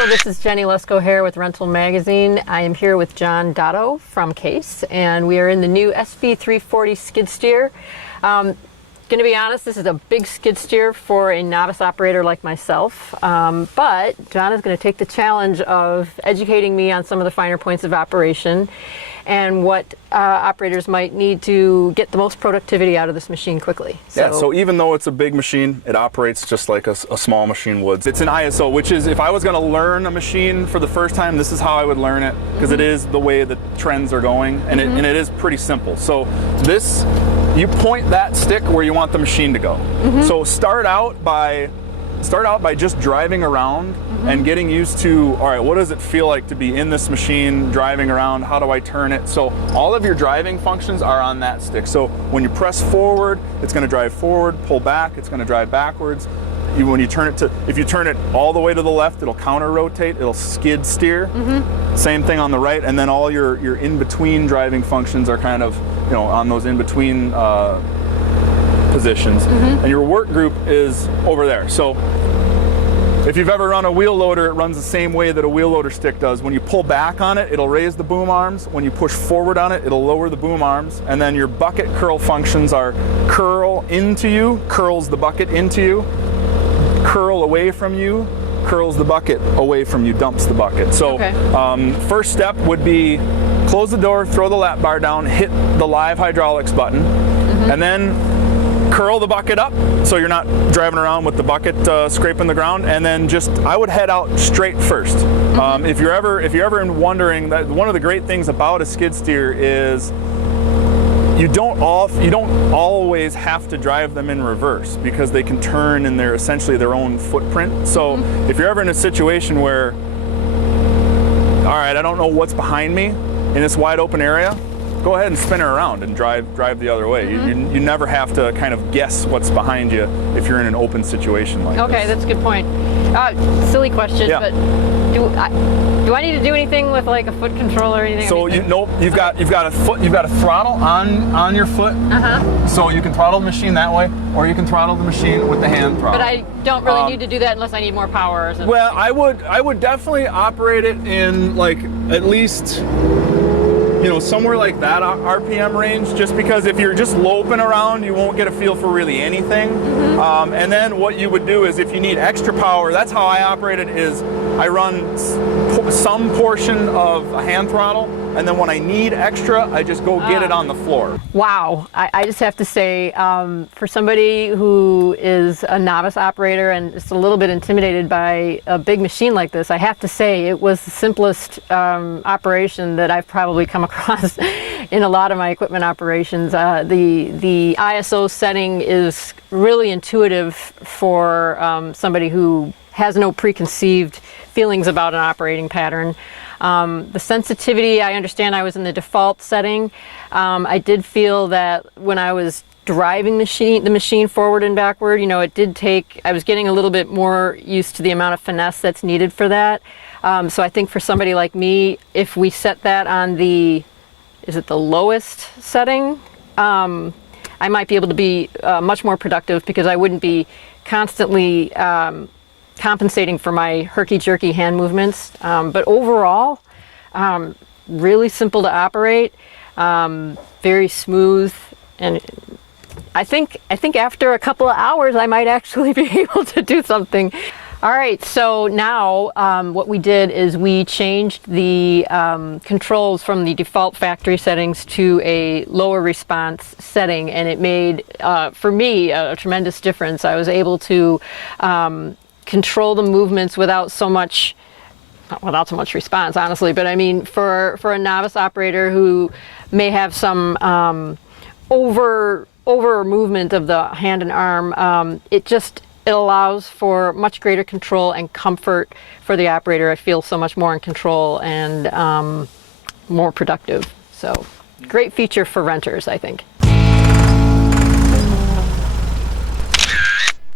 Hello, this is Jenny Lescohier with Rental Magazine. I am here with John Dotto from Case, and we are in the new SV340 skid steer. Going to be honest, this is a big skid steer for a novice operator like myself, but John is going to take the challenge of educating me on some of the finer points of operation and what operators might need to get the most productivity out of this machine quickly. So even though it's a big machine, it operates just like a small machine would. It's an ISO, which is, if I was going to learn a machine for the first time, this is how I would learn it, because it is the way the trends are going, and it is pretty simple. So this, you point that stick where you want the machine to go. So start out by just driving around and getting used to, all right, what does it feel like to be in this machine, driving around? How do I turn it? So all of your driving functions are on that stick. So when you press forward, it's going to drive forward, pull back, it's going to drive backwards. When you turn it to, if you turn it all the way to the left, it'll counter rotate, it'll skid steer. Same thing on the right, and then all your in-between driving functions are kind of, you know, on those in-between positions, and your work group is over there. So if you've ever run a wheel loader, it runs the same way that a wheel loader stick does. When you pull back on it, it'll raise the boom arms. When you push forward on it, it'll lower the boom arms. And then your bucket curl functions are curl into you, curls the bucket into you, curl away from you, curls the bucket away from you, dumps the bucket. So first step would be close the door, throw the lap bar down, hit the live hydraulics button, and then curl the bucket up so you're not driving around with the bucket scraping the ground, and then just, I would head out straight first. If you're ever wondering, that one of the great things about a skid steer is you don't always have to drive them in reverse, because they can turn in their essentially their own footprint. So if you're ever in a situation where, all right, I don't know what's behind me in this wide open area, go ahead and spin her around and drive the other way. You never have to kind of guess what's behind you if you're in an open situation like this. Okay, that's a good point. Silly question, but do I need to do anything with like a foot control or anything? So nope, you've got a throttle on your foot. So you can throttle the machine that way, or you can throttle the machine with the hand throttle. But I don't really need to do that unless I need more power or something. Well, I would definitely operate it in like at least, you know, somewhere like that RPM range, just because if you're just loping around, you won't get a feel for really anything. And then what you would do is, if you need extra power, that's how I operate it, is I run some portion of a hand throttle, and then when I need extra, I just go get it on the floor. Wow, I just have to say, for somebody who is a novice operator and is a little bit intimidated by a big machine like this, I have to say it was the simplest operation that I've probably come across in a lot of my equipment operations. The ISO setting is really intuitive for somebody who has no preconceived feelings about an operating pattern. The sensitivity, I understand I was in the default setting. I did feel that when I was driving the machine forward and backward, you know, I was getting a little bit more used to the amount of finesse that's needed for that. So I think for somebody like me, if we set that on the lowest setting, I might be able to be much more productive, because I wouldn't be constantly compensating for my herky-jerky hand movements. But overall, really simple to operate, very smooth, and I think after a couple of hours I might actually be able to do something. All right, so now what we did is we changed the controls from the default factory settings to a lower response setting, and it made, for me, a tremendous difference. I was able to control the movements without so much response, honestly. But I mean, for a novice operator who may have some over movement of the hand and arm, it allows for much greater control and comfort for the operator. I feel so much more in control and more productive. So great feature for renters, I think.